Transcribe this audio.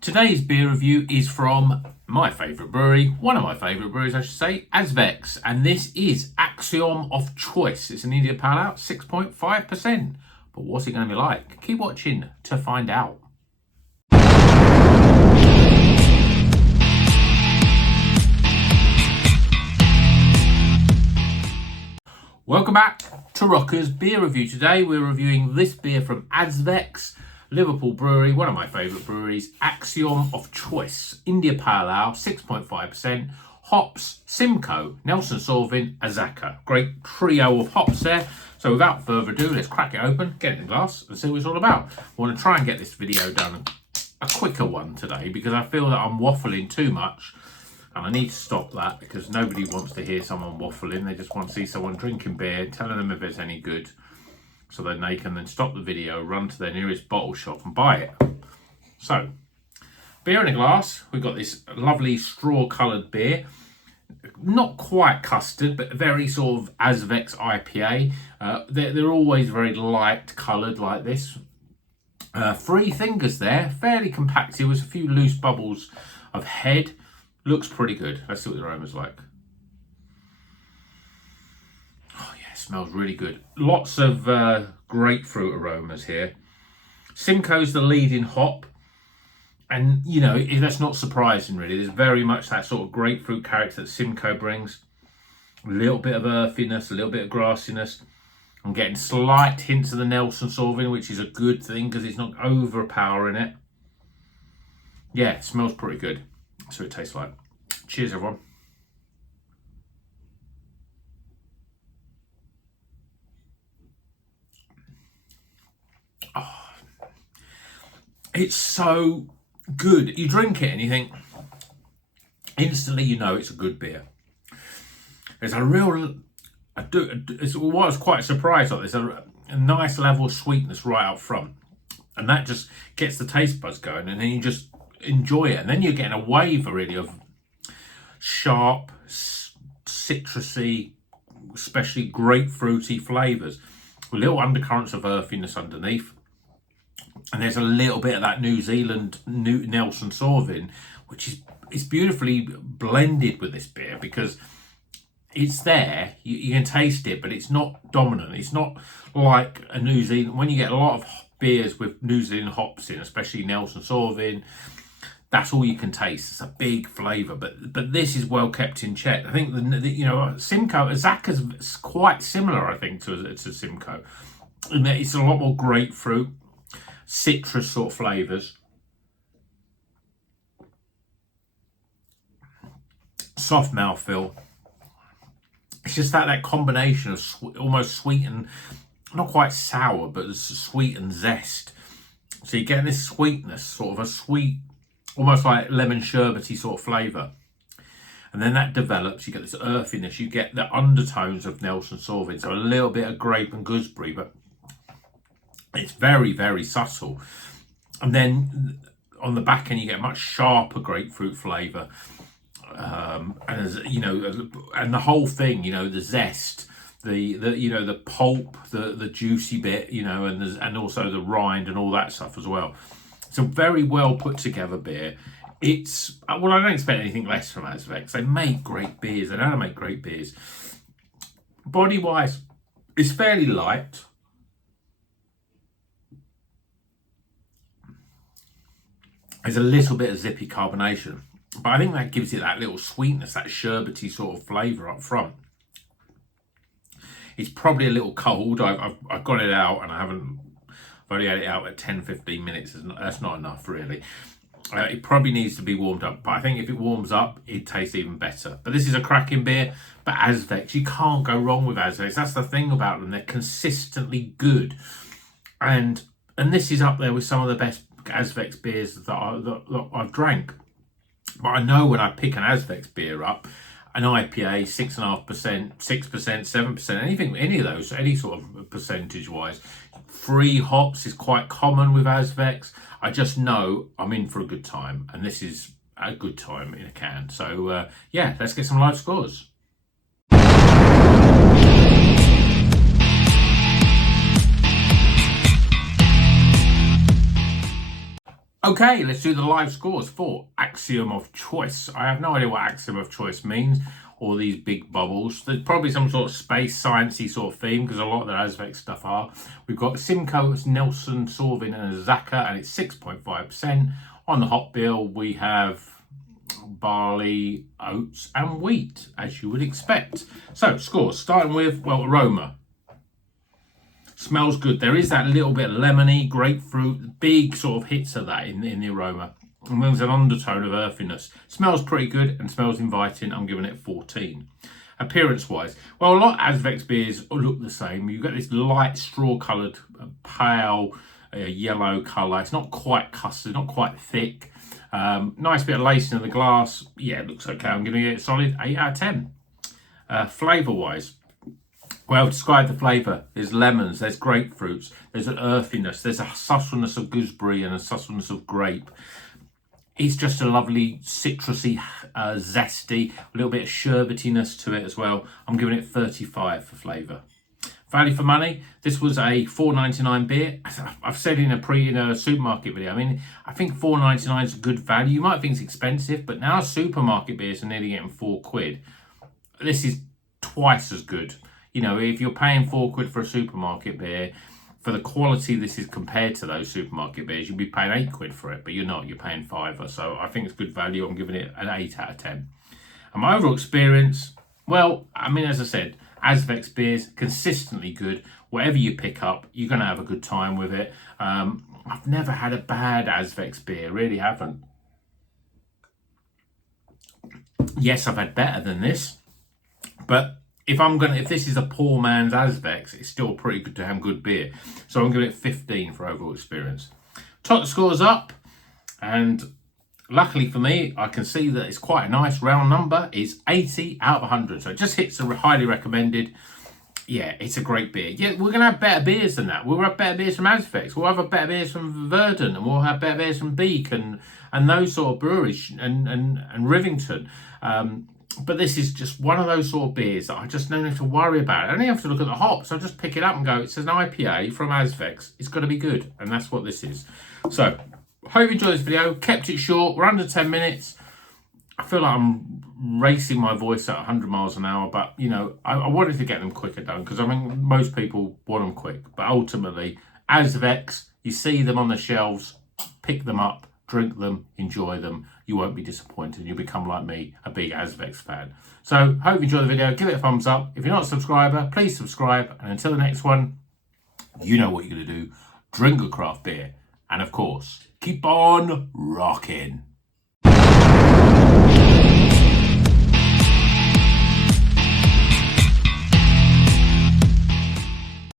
Today's beer review is from my favourite brewery, one of my favourite breweries I should say, Azvex, and this is Axiom of Choice. It's an India Pale Ale, 6.5%. But what's it going to be like? Keep watching to find out. Welcome back to Rocker's Beer Review. Today we're reviewing this beer from Azvex, Liverpool brewery, one of my favourite breweries, Axiom of Choice, India Pale Ale, 6.5%, hops, Simcoe, Nelson Sauvin, Azaka. Great trio of hops there. So without further ado, let's crack it open, get it in glass and see what it's all about. I want to try and get this video done a quicker one today because I feel that I'm waffling too much. And I need to stop that because nobody wants to hear someone waffling. They just want to see someone drinking beer, telling them if it's any good. So then they can then stop the video, run to their nearest bottle shop and buy it. So, beer in a glass. We've got this lovely straw-coloured beer. Not quite custard, but very sort of Azvex IPA. They're always very light coloured like this. 3 fingers there, fairly compacted with a few loose bubbles of head. Looks pretty good. Let's see what the aroma's like. Oh yeah, it smells really good. Lots of grapefruit aromas here. Simcoe's the leading hop. And, you know, that's not surprising really. There's very much that sort of grapefruit character that Simcoe brings. A little bit of earthiness, a little bit of grassiness. I'm getting slight hints of the Nelson Sauvin, which is a good thing because it's not overpowering it. Yeah, it smells pretty good. So it tastes like. Cheers, everyone. Oh, it's so good. You drink it and you think, instantly you know it's a good beer. There's a real, what I was quite surprised at, there's a nice level of sweetness right up front. And that just gets the taste buds going and then you just enjoy it. And then you're getting a wave really of sharp, citrusy, especially grapefruity flavours. Little undercurrents of earthiness underneath. And there's a little bit of that New Zealand Nelson Sauvin, which is beautifully blended with this beer because it's there, you can taste it, but it's not dominant. It's not like a New Zealand, when you get a lot of beers with New Zealand hops in, especially Nelson Sauvin, that's all you can taste. It's a big flavour, but this is well kept in check. I think Simcoe, Azaka's quite similar, I think, to Simcoe, in that it's a lot more grapefruit, citrus sort of flavours, soft mouthfeel. It's just that combination of almost sweet and not quite sour, but sweet and zest. So you get this sweetness, sort of a sweet, almost like lemon sherbety sort of flavour. And then that develops, you get this earthiness, you get the undertones of Nelson Sauvin, so a little bit of grape and gooseberry, but it's very, very subtle. And then on the back end, you get much sharper grapefruit flavour. And as you know, and the whole thing, you know, the zest, the pulp, the juicy bit, you know, and also the rind and all that stuff as well. It's a very well put together beer. It's, well, I don't expect anything less from Azvex. They make great beers. They know how to make great beers. Body wise, it's fairly light. There's a little bit of zippy carbonation, but I think that gives it that little sweetness, that sherbety sort of flavour up front. It's probably a little cold. I've got it out and I've only had it out at 10-15 minutes. That's not enough really. It probably needs to be warmed up, but I think if it warms up, it tastes even better. But this is a cracking beer. But Azvex, you can't go wrong with Azvex. That's the thing about them. They're consistently good. And this is up there with some of the best Azvex beers that I've drank. But I know when I pick an Azvex beer up, an IPA, 6.5%, 6%, 7%, any of those, any sort of percentage wise, free hops is quite common with Azvex. I just know I'm in for a good time, and this is a good time in a can. So yeah, let's get some live scores. Okay, let's do the live scores for Axiom of Choice. I have no idea what Axiom of Choice means, or these big bubbles. There's probably some sort of space sciencey sort of theme, because a lot of the Azvex stuff are. We've got Simcoe, it's Nelson, Sorvin and Zaka, and it's 6.5%. On the hot bill, we have barley, oats and wheat, as you would expect. So, scores, starting with, well, aroma. Smells good. There is that little bit of lemony, grapefruit, big sort of hits of that in the aroma. And there's an undertone of earthiness. Smells pretty good and smells inviting. I'm giving it 14. Appearance-wise, well, a lot of Azvex beers look the same. You've got this light straw-coloured, pale yellow colour. It's not quite custard, not quite thick. Nice bit of lacing in the glass. Yeah, it looks okay. I'm giving it a solid 8 out of 10. Flavour-wise, well, describe the flavour. There's lemons, there's grapefruits, there's an earthiness, there's a subtleness of gooseberry and a subtleness of grape. It's just a lovely citrusy, zesty, a little bit of sherbetiness to it as well. I'm giving it 35 for flavour. Value for money, this was a $4.99 beer. I've said in a supermarket video, I mean, I think $4.99 is a good value. You might think it's expensive, but now supermarket beers are nearly getting £4. This is twice as good. You know, if you're paying £4 for a supermarket beer, for the quality this is compared to those supermarket beers, you'd be paying £8 for it, but you're not, you're paying £5. So I think it's good value. I'm giving it an 8 out of 10. And my overall experience, well, I mean, as I said, Azvex beers, consistently good. Whatever you pick up, you're going to have a good time with it. I've never had a bad Azvex beer, really haven't. Yes, I've had better than this, but if this is a poor man's Azvex, it's still pretty good to have good beer. So I'm giving it 15 for overall experience. Top scores up, and luckily for me, I can see that it's quite a nice round number. It's 80 out of 100. So it just hits the highly recommended. Yeah, it's a great beer. Yeah, we're going to have better beers than that. We'll have better beers from Azvex. We'll have better beers from Verdun, and we'll have better beers from Beak and those sort of breweries and Rivington. But this is just one of those sort of beers that I just don't have to worry about. I only have to look at the hops. I just pick it up and go, it's an IPA from Azvex. It's got to be good. And that's what this is. So, hope you enjoyed this video. Kept it short. We're under 10 minutes. I feel like I'm racing my voice at 100 miles an hour. But, you know, I wanted to get them quicker done. Because, I mean, most people want them quick. But ultimately, Azvex, you see them on the shelves. Pick them up. Drink them, enjoy them. You won't be disappointed. You'll become, like me, a big Azvex fan. So, hope you enjoyed the video. Give it a thumbs up. If you're not a subscriber, please subscribe. And until the next one, you know what you're going to do. Drink a craft beer. And, of course, keep on rocking.